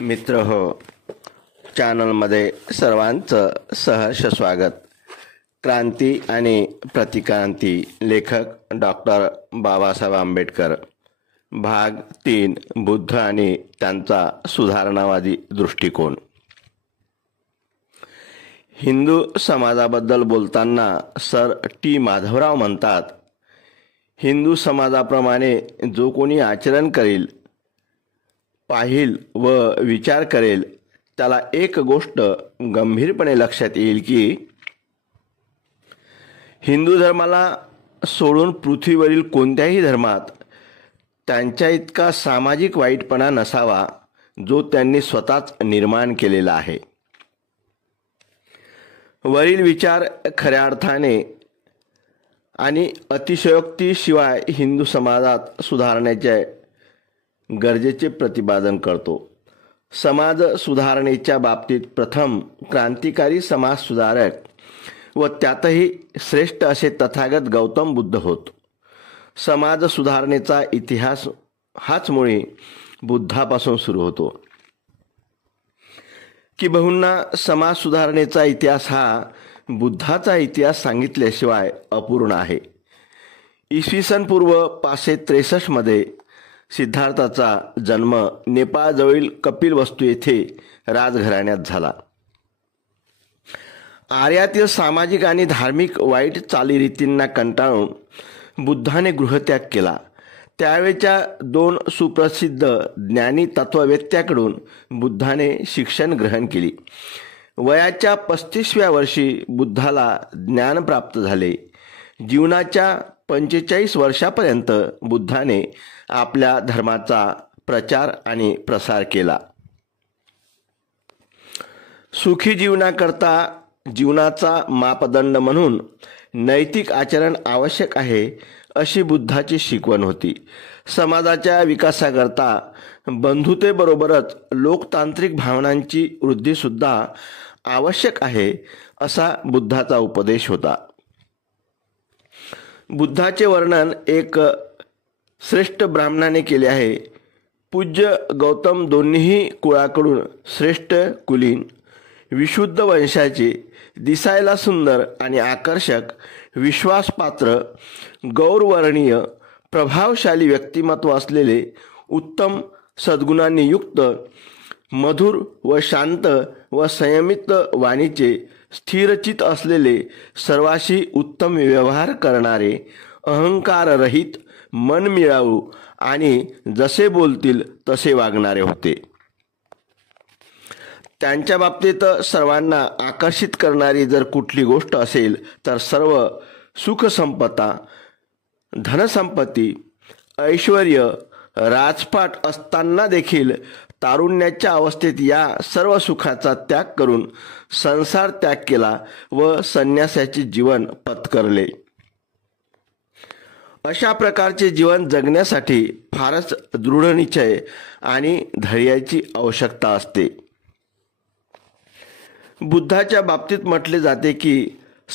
मित्र हो, चॅनलमध्ये सर्वांचं सहर्ष स्वागत. क्रांती आणि प्रतिक्रांती, लेखक डॉक्टर बाबासाहेब आंबेडकर. भाग 3, बुद्ध आणि त्यांचा सुधारणावादी दृष्टिकोन. हिंदू समाजाबद्दल बोलताना सर टी माधवराव म्हणतात, हिंदू समाजाप्रमाणे जो कोणी आचरण करेल, पाहिल व विचार करेल त्याला एक गोष्ट गंभीरपणे लक्षात येईल की हिंदू धर्माला सोडून पृथ्वीवरील कोणत्याही धर्मात त्यांच्या इतका सामाजिक वाईटपणा नसावा जो त्यांनी स्वतःच निर्माण केलेला आहे. वरील विचार खऱ्या अर्थाने आणि अतिशयोक्तीशिवाय हिंदू समाजात सुधारण्याचे गरजेचे प्रतिपादन करतो. समाज सुधारणेच्या बाबतीत प्रथम क्रांतिकारी समाज सुधारक व त्यातही श्रेष्ठ असे तथागत गौतम बुद्ध होत. समाज सुधारणेचा इतिहास हाच मुळी बुद्धापासून सुरू होतो. किंबहुना समाज सुधारणेचा इतिहास हा बुद्धाचा इतिहास सांगितल्याशिवाय अपूर्ण आहे. इसवी सन पूर्व 563 मध्ये सिद्धार्थाचा जन्म नेपाळजवळील कपिलवस्तू येथे राजघराण्यात झाला. आर्यातील सामाजिक आणि धार्मिक वाईट चालीरीतींना कंटाळून बुद्धाने गृहत्याग केला. त्यावेळच्या 2 सुप्रसिद्ध ज्ञानी तत्ववेत्त्याकडून बुद्धाने शिक्षण ग्रहण केली. वयाच्या 35व्या वर्षी बुद्धाला ज्ञान प्राप्त झाले. जीवनाच्या 45 वर्षापर्यंत बुद्धाने आपल्या धर्माचा प्रचार आणि प्रसार केला. सुखी जीवनाकरता जीवनाचा मापदंड म्हणून नैतिक आचरण आवश्यक आहे अशी बुद्धाची शिकवण होती. समाजाच्या विकासाकरता बंधुतेबरोबरच लोकतांत्रिक भावनांची वृद्धीसुद्धा आवश्यक आहे असा बुद्धाचा उपदेश होता. बुद्धाचे वर्णन एक श्रेष्ठ ब्राह्मणाने केले आहे. पूज्य गौतम दोन्हीही कुळाकडून श्रेष्ठ कुलीन, विशुद्ध वंशाचे, दिसायला सुंदर आणि आकर्षक, विश्वासपात्र, गौरवर्णीय, प्रभावशाली व्यक्तिमत्व असलेले, उत्तम सद्गुणांनी युक्त, मधुर व शांत व संयमित वाणीचे, स्थिरचित असलेले, सर्वाशी उत्तम व्यवहार करणारे, अहंकाररहित, मनमिळावू आणि जसे बोलतील तसे वागणारे होते. त्यांच्या बाबतीत सर्वांना आकर्षित करणारी जर कुठली गोष्ट असेल तर सर्व सुखसंपदा, धनसंपत्ती, ऐश्वर्य, राजपाट असताना देखील तारुण्याच्या अवस्थेत या सर्व सुखाचा त्याग करून संसार त्याग केला व संन्यासाचे जीवन पत्करले. अशा प्रकारचे जीवन जगण्यासाठी फारच दृढनिश्चय आणि धैर्याची आवश्यकता असते. बुद्धाच्या बाबतीत म्हटले जाते की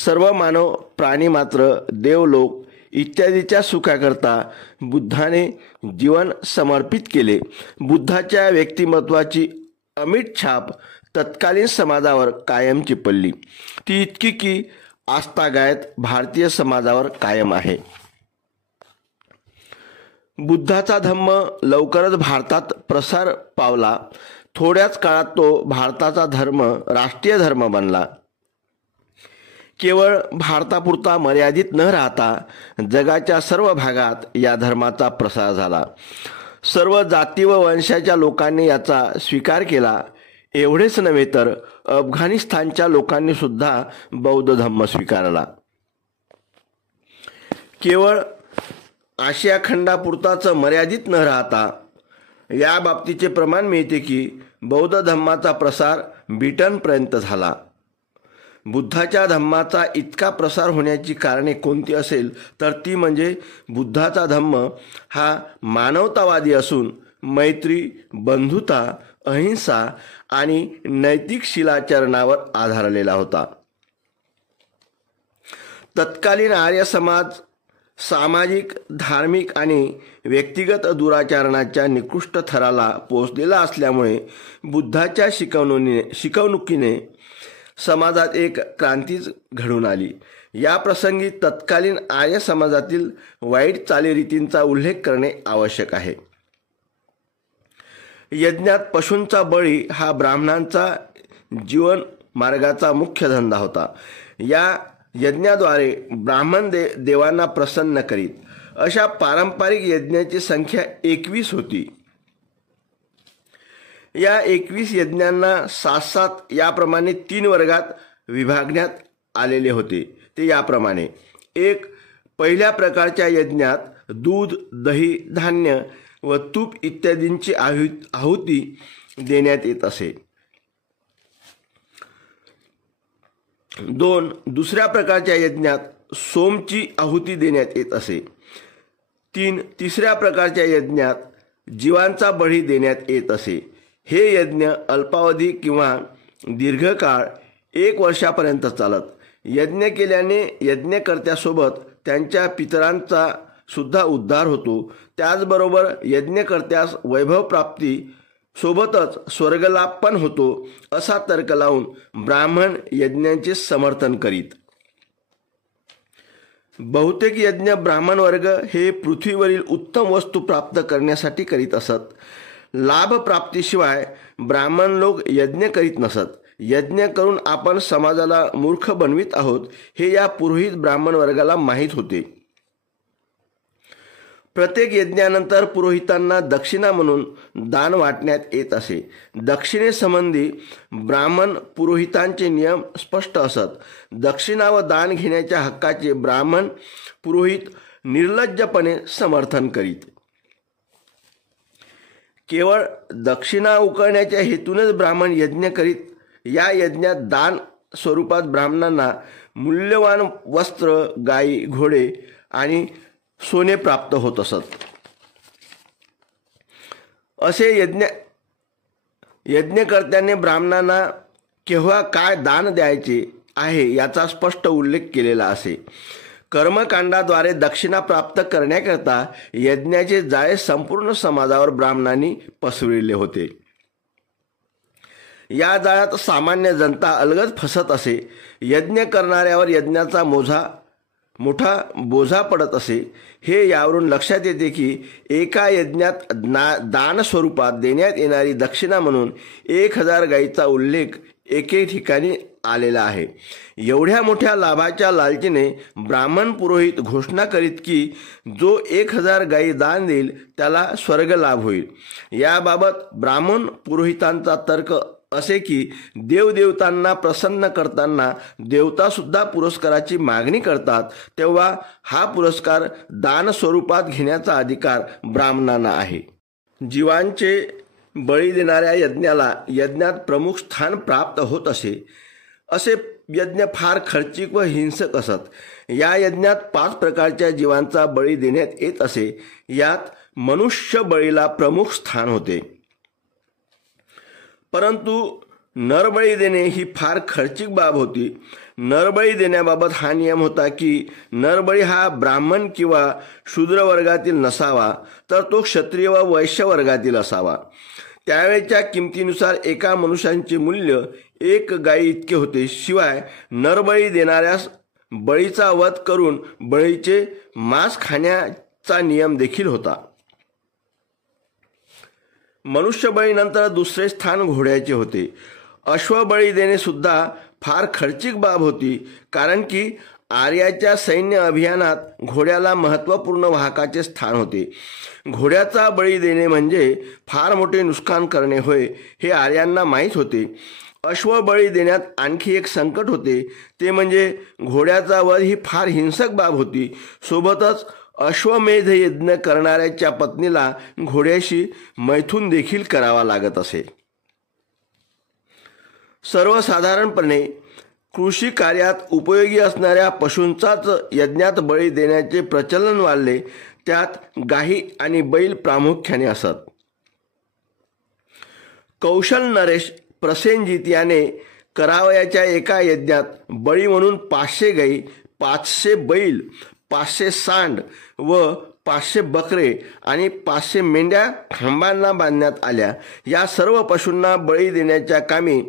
सर्व मानव प्राणी मात्र देवलोक इत्यादीच्या सुखाकरता बुद्धाने जीवन समर्पित केले. बुद्धाच्या व्यक्तिमत्वाची अमिट छाप तत्कालीन समाजावर कायमची पडली. ती इतकी की आजतागायत भारतीय समाजावर कायम आहे. बुद्धाचा धम्म लवकरच भारतात प्रसार पावला. थोड्याच काळात तो भारताचा धर्म राष्ट्रीय धर्म बनला. केवळ भारतापुरता मर्यादित न राहता जगाच्या सर्व भागात या धर्माचा प्रसार झाला. सर्व जाती व वंशाच्या लोकांनी याचा स्वीकार केला. एवढेच नव्हे तर अफगाणिस्तानच्या लोकांनी सुद्धा बौद्ध धम्म स्वीकारला. केवळ आशिया खंडापुरताच मर्यादित न राहता या बाबतीचे प्रमाण मिळते की बौद्ध धम्माचा प्रसार ब्रिटनपर्यंत झाला. बुद्धाच्या धम्माचा इतका प्रसार होण्याची कारणे कोणती असेल तर ती म्हणजे बुद्धाचा धम्म हा मानवतावादी असून मैत्री, बंधुता, अहिंसा आणि नैतिक शिलाचरणावर आधारलेला होता. तत्कालीन आर्य समाज सामाजिक, धार्मिक आणि व्यक्तिगत दुराचरणाच्या निकृष्ट थराला पोचलेला असल्यामुळे बुद्धाच्या शिकवणुकीने समाजात एक क्रांतीच घडून आली. या प्रसंगी तत्कालीन आर्य समाजातील वाईट चालीरीतींचा उल्लेख करणे आवश्यक आहे. यज्ञात पशूंचा बळी हा ब्राह्मणांचा जीवन मार्गाचा मुख्य धंदा होता. या यज्ञाद्वारे ब्राह्मण देवांना प्रसन्न करीत. अशा पारंपरिक यज्ञाची संख्या 21 होती. या 21 यज्ञांना 7-7 याप्रमाणे 3 वर्गात विभागण्यात आलेले होते. ते याप्रमाणे: 1. पहिल्या प्रकारच्या यज्ञात दूध, दही, धान्य व तूप इत्यादींची आहुती देण्यात येत असे. 2. दुसऱ्या प्रकारच्या यज्ञात सोमची आहुती देण्यात येत असे. 3. तिसऱ्या प्रकारच्या यज्ञात जीवांचा बळी देण्यात येत असे. हे यज्ञ अल्पावधी किंवा दीर्घकाळ 1 वर्षापर्यंत चालत. यज्ञ केल्याने यज्ञकर्त्यासोबत त्यांच्या पितरांचा सुद्धा उद्धार होतो. त्याचबरोबर यज्ञकर्त्यास वैभवप्राप्ती सोबतच स्वर्गलाभ पण होतो, असा तर्क लावून ब्राह्मण यज्ञांचे समर्थन करीत. बहुतेक यज्ञ ब्राह्मण वर्ग हे पृथ्वीवरील उत्तम वस्तू प्राप्त करण्यासाठी करीत असत. लाभप्राप्तीशिवाय ब्राह्मण लोक यज्ञ करीत नसत. यज्ञ करून आपण समाजाला मूर्ख बनवित आहोत हे या पुरोहित ब्राह्मण वर्गाला माहीत होते. प्रत्येक यज्ञानंतर पुरोहितांना दक्षिणा म्हणून दान वाटण्यात येत असे. दक्षिणेसंबंधी ब्राह्मण पुरोहितांचे नियम स्पष्ट असत. दक्षिणा व दान घेण्याच्या हक्काचे ब्राह्मण पुरोहित निर्लज्जपणे समर्थन करीत. केवळ दक्षिणा उकळण्याच्या हेतूनच ब्राह्मण यज्ञ करीत. या यज्ञात दान स्वरूपात ब्राह्मणांना मूल्यवान वस्त्र, गायी, घोडे आणि सोने प्राप्त होत असत. असे यज्ञकर्त्याने ब्राह्मणांना केव्हा काय दान द्यायचे आहे याचा स्पष्ट उल्लेख केलेला असे. कर्मकांडाद्वारे दक्षिणा प्राप्त करण्याकरता यज्ञाचे जाळे संपूर्ण समाजावर ब्राह्मणांनी पसरविले होते. या जाळ्यात सामान्य जनता अलगद फसत असे. यज्ञ करणाऱ्यावर यज्ञाचा मोठा बोझा पडत असे. हे यावरून लक्षात येते की एका यज्ञात दान स्वरूपात देण्यात येणारी दक्षिणा म्हणून 1000 गायीचा उल्लेख एके ठिकाणी आलेला आहे. एवढ्या मोठ्या लाभाच्या लालचीने ब्राह्मण पुरोहित घोषणा करीत की जो 1000 गायी दान देईल त्याला स्वर्ग लाभ होईल. याबाबत ब्राह्मण पुरोहितांचा तर्क असे की देवदेवतांना प्रसन्न करताना देवतासुद्धा पुरस्काराची मागणी करतात, तेव्हा हा पुरस्कार दान स्वरूपात घेण्याचा अधिकार ब्राह्मणांना आहे. जीवांचे बळी देणाऱ्या यज्ञाला यज्ञात प्रमुख स्थान प्राप्त होत असे. असे यज्ञ फार खर्चिक व हिंसक असत. या यज्ञात 5 प्रकारच्या जीवांचा बळी देण्यात येत असे. यात मनुष्य बळीला प्रमुख स्थान होते. परंतु नरबळी देणे ही फार खर्चिक बाब होती. नरबळी देण्याबाबत हा नियम होता की नरबळी हा ब्राह्मण किंवा शूद्र वर्गातील नसावा, तर तो क्षत्रिय व वैश्य वर्गातील असावा. त्यावेळच्या किमतीनुसार एका मनुष्याचे मूल्य 1 गायी इतके होते. शिवाय नरबळी देणाऱ्यास बळीचा वध करून बळीचे मांस खाण्याचा नियम देखील होता. मनुष्यबळीनंतर दुसरे स्थान घोड्याचे होते. अश्वबळी देणे सुद्धा फार खर्चिक बाब होती, कारण की आर्याच्या सैन्य अभियानात घोड्याला महत्त्वपूर्ण वाहकाचे स्थान होते. घोड्याचा बळी देणे म्हणजे फार मोठे नुकसान करणे होय, हे आर्यांना माहीत होते. अश्वबळी देण्यात आणखी एक संकट होते, ते म्हणजे घोड्याचा वध ही फार हिंसक बाब होती. सोबतच अश्वमेध यज्ञ करणाऱ्याच्या पत्नीला घोड्याशी मैथून देखील करावा लागत असे. सर्वसाधारणपणे कृषी कार्यात उपयोगी असणाऱ्या पशूंचाच यज्ञात बळी देण्याचे प्रचलन वाढले. त्यात गायी आणि बैल प्रामुख्याने असत. कौशल नरेश प्रसेनजित याने करावयाच्या एका यज्ञात बळी म्हणून 500 गायी, 500 बैल, 500 सांड व 500 बकरे आणि 500 मेंढ्या खांबांना बांधण्यात आल्या. या सर्व पशूंना बळी देण्याच्या कामी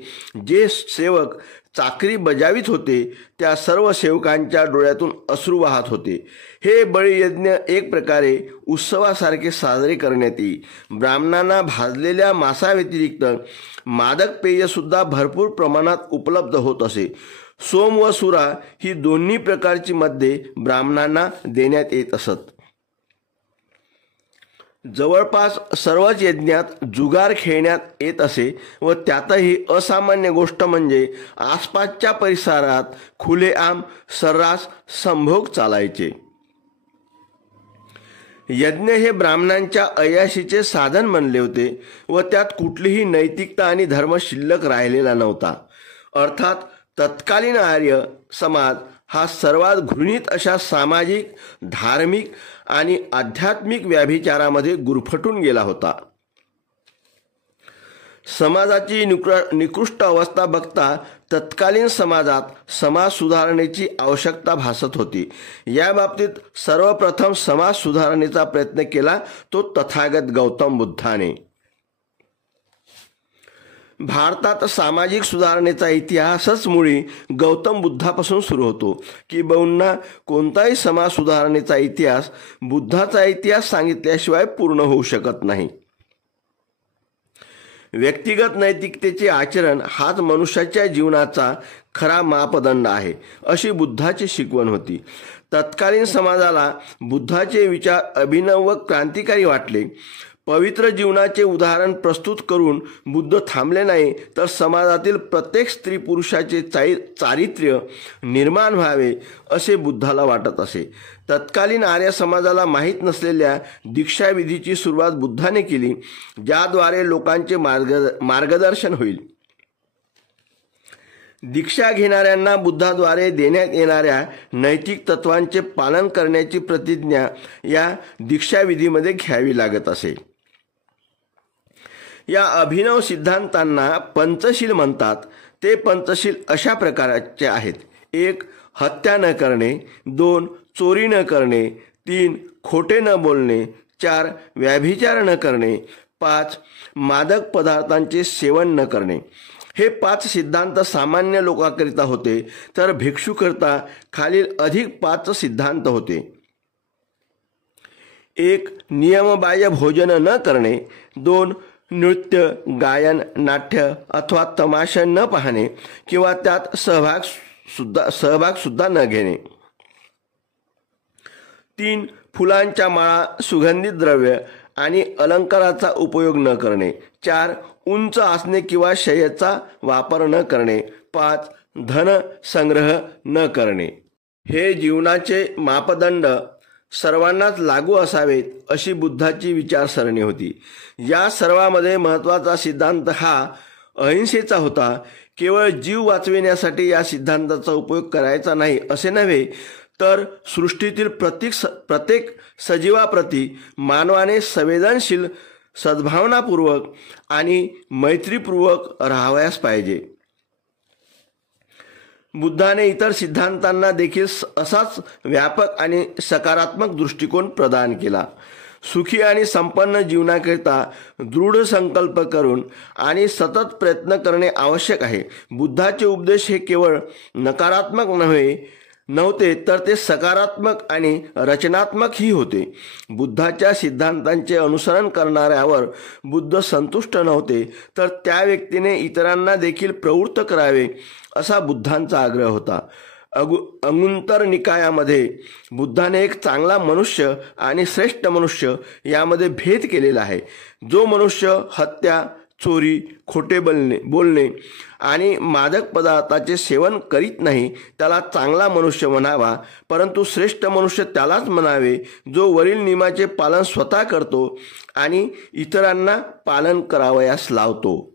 जे सेवक चाकरी बजावित होते त्या सर्व सेवकांच्या डोळ्यातून अश्रू वाहत होते. हे बळीयज्ञ एक प्रकारे उत्सवासारखे साजरे करण्यात येई. ब्राह्मणांना भाजलेल्या मांसाव्यतिरिक्त मादक पेयसुद्धा भरपूर प्रमाणात उपलब्ध होत असे. सोम व सुरा ही दोन्ही प्रकारची मद्ये ब्राह्मणांना देण्यात येत असत. जवळपास सर्वच यज्ञात जुगार खेळण्यात येत असे व त्यातही असामान्य गोष्ट म्हणजे आसपासच्या परिसरात खुलेआम सर्रास संभोग चालायचे. यज्ञ हे ब्राह्मणांच्या अय्याशीचे साधन बनले होते व त्यात कुठलीही नैतिकता आणि धर्म शिल्लक राहिलेला नव्हता. अर्थात तत्कालीन आर्य समाज हा सर्वात घृणित अशा सामाजिक, धार्मिक आणि आध्यात्मिक व्याभिचारामध्ये गुरफटून गेला होता. समाजाची निकृष्ट अवस्था बघता तत्कालीन समाजात समाज सुधारणेची आवश्यकता भासत होती. या बाबतीत सर्वप्रथम समाज सुधारणेचा प्रयत्न केला तो तथागत गौतम बुद्धाने. भारतात सामाजिक सुधारणेचा इतिहासच मुळी गौतम बुद्धापासून सुरू होतो. किंबहुना कोणताही समाज सुधारणेचा इतिहास बुद्धाचा इतिहास सांगितल्याशिवाय पूर्ण होऊ शकत नाही. व्यक्तिगत नैतिकतेचे आचरण हाच मनुष्याच्या जीवनाचा खरा मापदंड आहे अशी बुद्धाची शिकवण होती. तत्कालीन समाजाला बुद्धाचे विचार अभिनव व क्रांतिकारी वाटले. पवित्र जीवनाचे उदाहरण प्रस्तुत करून बुद्ध थांबले नाही तर समाजातील प्रत्येक स्त्री पुरुषाचे चारित्र्य निर्माण व्हावे असे बुद्धाला वाटत असे. तत्कालीन आर्य समाजाला माहीत नसलेल्या दीक्षाविधीची सुरुवात बुद्धाने केली, ज्याद्वारे लोकांचे मार्गदर्शन होईल. दीक्षा घेणाऱ्यांना बुद्धाद्वारे देण्यात येणाऱ्या नैतिक तत्वांचे पालन करण्याची प्रतिज्ञा या दीक्षाविधीमध्ये घ्यावी लागत असे. या अभिनव सिद्धांतांना पंचशील म्हणतात. ते पंचशील अशा प्रकारचे आहेत: 1. हत्या न करणे, 2. चोरी न करणे, 3. खोटे न बोलणे, 4. व्याभिचार न करणे, 5. मादक पदार्थांचे सेवन न करणे. हे 5 सिद्धांत सामान्य लोकांकरिता होते, तर भिक्षूकरिता खालील अधिक 5 सिद्धांत होते. 1. नियमबाह्य भोजन न करणे, 2. नृत्य, गायन, नाट्य अथवा तमाशा न पाहणे किंवा त्यात सहभाग सुद्धा न घेणे, 3. फुलांच्या माळा, सुगंधित द्रव्य आणि अलंकाराचा उपयोग न करणे, 4. उंच आसने किंवा शय्येचा वापर न करणे, 5. धन संग्रह न करणे. हे जीवनाचे मापदंड सर्वांनाच लागू असावेत अशी बुद्धाची विचारसरणी होती. या सर्वांमध्ये महत्त्वाचा सिद्धांत हा अहिंसेचा होता. केवळ जीव वाचविण्यासाठी या सिद्धांताचा उपयोग करायचा नाही असे नव्हे, तर सृष्टीतील प्रत्येक सजीवाप्रती मानवाने संवेदनशील, सद्भावनापूर्वक आणि मैत्रीपूर्वक राहावयास पाहिजे. बुद्धाने इतर सिद्धांतांना देखील असाच व्यापक आणि सकारात्मक दृष्टिकोन प्रदान केला. सुखी आणि संपन्न जीवनाकरिता दृढ संकल्प करून आणि सतत प्रयत्न करणे आवश्यक आहे. बुद्धाचे उपदेश हे केवळ नकारात्मक नव्हते, तर ते सकारात्मक आणि रचनात्मकही होते. बुद्धाच्या सिद्धांतांचे अनुसरण करणाऱ्यावर बुद्ध संतुष्ट नव्हते, तर त्या व्यक्तीने इतरांना देखील प्रवृत्त करावे असा बुद्धांचा आग्रह होता. अंगुत्तर निकायामध्ये बुद्धाने एक चांगला मनुष्य आणि श्रेष्ठ मनुष्य यामध्ये भेद केलेला आहे. जो मनुष्य हत्या, चोरी, खोटे बोलणे आणि मादक पदार्थाचे सेवन करीत नाही त्याला चांगला मनुष्य म्हणावा, परंतु श्रेष्ठ मनुष्य त्यालाच म्हणावे जो वरील नियमाचे पालन स्वतः करतो आणि इतरांना पालन करावयास लावतो.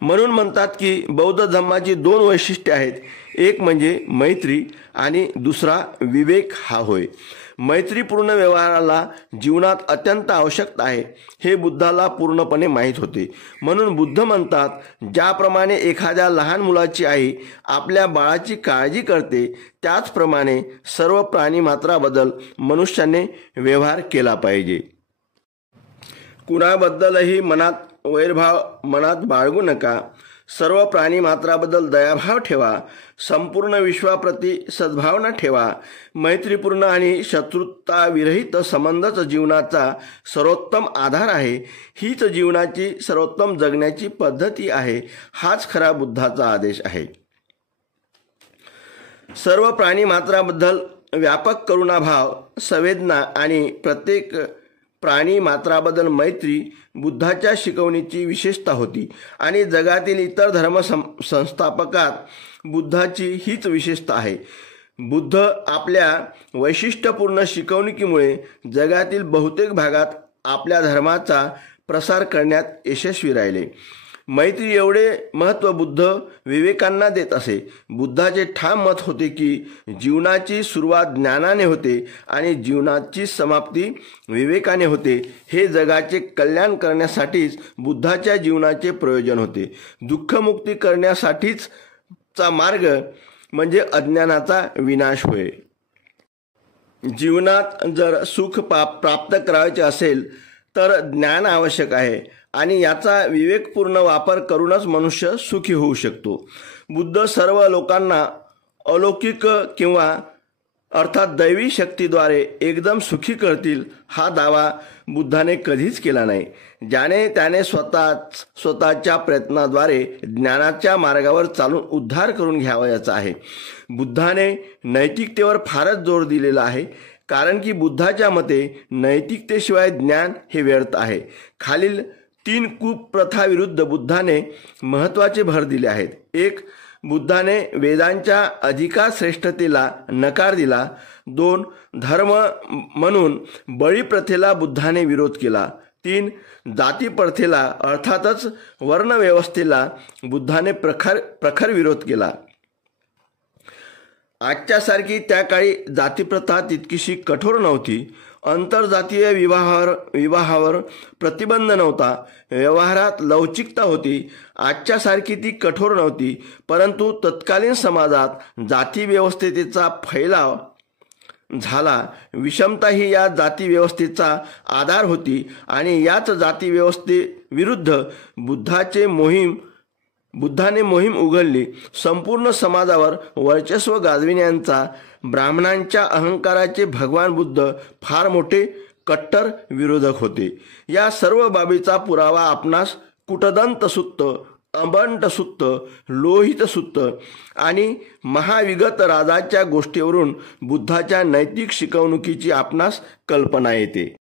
म्हणून म्हणतात की बौद्ध धर्माची 2 वैशिष्ट्ये आहेत, एक म्हणजे मैत्री आणि दुसरा विवेक हा होय. मैत्रीपूर्ण व्यवहाराला जीवनात अत्यंत आवश्यकता आहे हे बुद्धाला पूर्णपणे माहीत होते. म्हणून बुद्ध म्हणतात, ज्याप्रमाणे एखाद्या लहान मुलाची आई आपल्या बाळाची काळजी करते त्याचप्रमाणे सर्व प्राणीमात्राबद्दल मनुष्याने व्यवहार केला पाहिजे. कुणाबद्दलही मनात वैरभाव मनात बाळगू नका. सर्व प्राणीमात्राबद्दल दयाभाव ठेवा. संपूर्ण विश्वाप्रती सद्भावना ठेवा. मैत्रीपूर्ण आणि शत्रुताविरहित संबंधच जीवनाचा सर्वोत्तम आधार आहे. हीच जीवनाची सर्वोत्तम जगण्याची पद्धती आहे. हाच खरा बुद्धाचा आदेश आहे. सर्व प्राणीमात्राबद्दल व्यापक करुणाभाव, संवेदना आणि प्रत्येक प्राणी मात्राबद्दल मैत्री बुद्धाच्या शिकवणीची विशेषता होती आणि जगातील इतर धर्म संस्थापकात बुद्धाची हीच विशेषता आहे. बुद्ध आपल्या वैशिष्ट्यपूर्ण शिकवणुकीमुळे जगातील बहुतेक भागात आपल्या धर्माचा प्रसार करण्यात यशस्वी राहिले. मैत्री एवढे महत्त्व बुद्ध विवेकांना देत असे. बुद्धाचे ठाम मत होते की जीवनाची सुरुवात ज्ञानाने होते आणि जीवनाची समाप्ती विवेकाने होते. हे जगाचे कल्याण करण्यासाठीच बुद्धाच्या जीवनाचे प्रयोजन होते. दुःखमुक्ती करण्यासाठीच चा मार्ग म्हणजे अज्ञानाचा विनाश होय. जीवनात जर सुख प्राप्त करायचे असेल तर ज्ञान आवश्यक आहे आणि याचा विवेकपूर्ण वापर करूनच मनुष्य सुखी होऊ शकतो. बुद्ध सर्व लोकांना अलौकिक किंवा अर्थात दैवी शक्तीद्वारे एकदम सुखी करतील हा दावा बुद्धाने कधीच केला नाही. ज्याने त्याने स्वतःच्या प्रयत्नाद्वारे ज्ञानाच्या मार्गावर चालून उद्धार करून घ्यावयाचा आहे. बुद्धाने नैतिकतेवर फारच जोर दिलेला आहे, कारण की बुद्धाच्या मते नैतिकतेशिवाय ज्ञान हे व्यर्थ आहे. खालील 3 कुप्रथाविरुद्ध बुद्धाने महत्त्वाचे भर दिले आहेत. 1. बुद्धाने वेदांच्या अधिकार श्रेष्ठतेला नकार दिला. 2. धर्म म्हणून बळी प्रथेला बुद्धाने विरोध केला. 3. जाती प्रथेला अर्थातच वर्णव्यवस्थेला बुद्धाने प्रखर विरोध केला. आजच्यासारखी त्या काळी जातीप्रथा तितकीशी कठोर नव्हती. आंतरजातीय विवाहावर प्रतिबंध नव्हता. व्यवहारात लवचिकता होती. आजच्यासारखी ती कठोर नव्हती, परंतु तत्कालीन समाजात जाती व्यवस्थेचा फैलाव झाला. विषमता ही या जाती व्यवस्थेचा आधार होती आणि याच जाती व्यवस्थेविरुद्ध बुद्धाने मोहीम उघडली. संपूर्ण समाजावर वर्चस्व गाजविण्याचा ब्राह्मणांच्या अहंकाराचे भगवान बुद्ध फार मोठे कट्टर विरोधक होते. या सर्व बाबीचा पुरावा आपणास कुटदंत सुत्त, अबंट सुत्त, लोहित सुत्त आणि महाविगत राजाच्या गोष्टीवरून बुद्धाच्या नैतिक शिकवणुकीची आपणास कल्पना येते.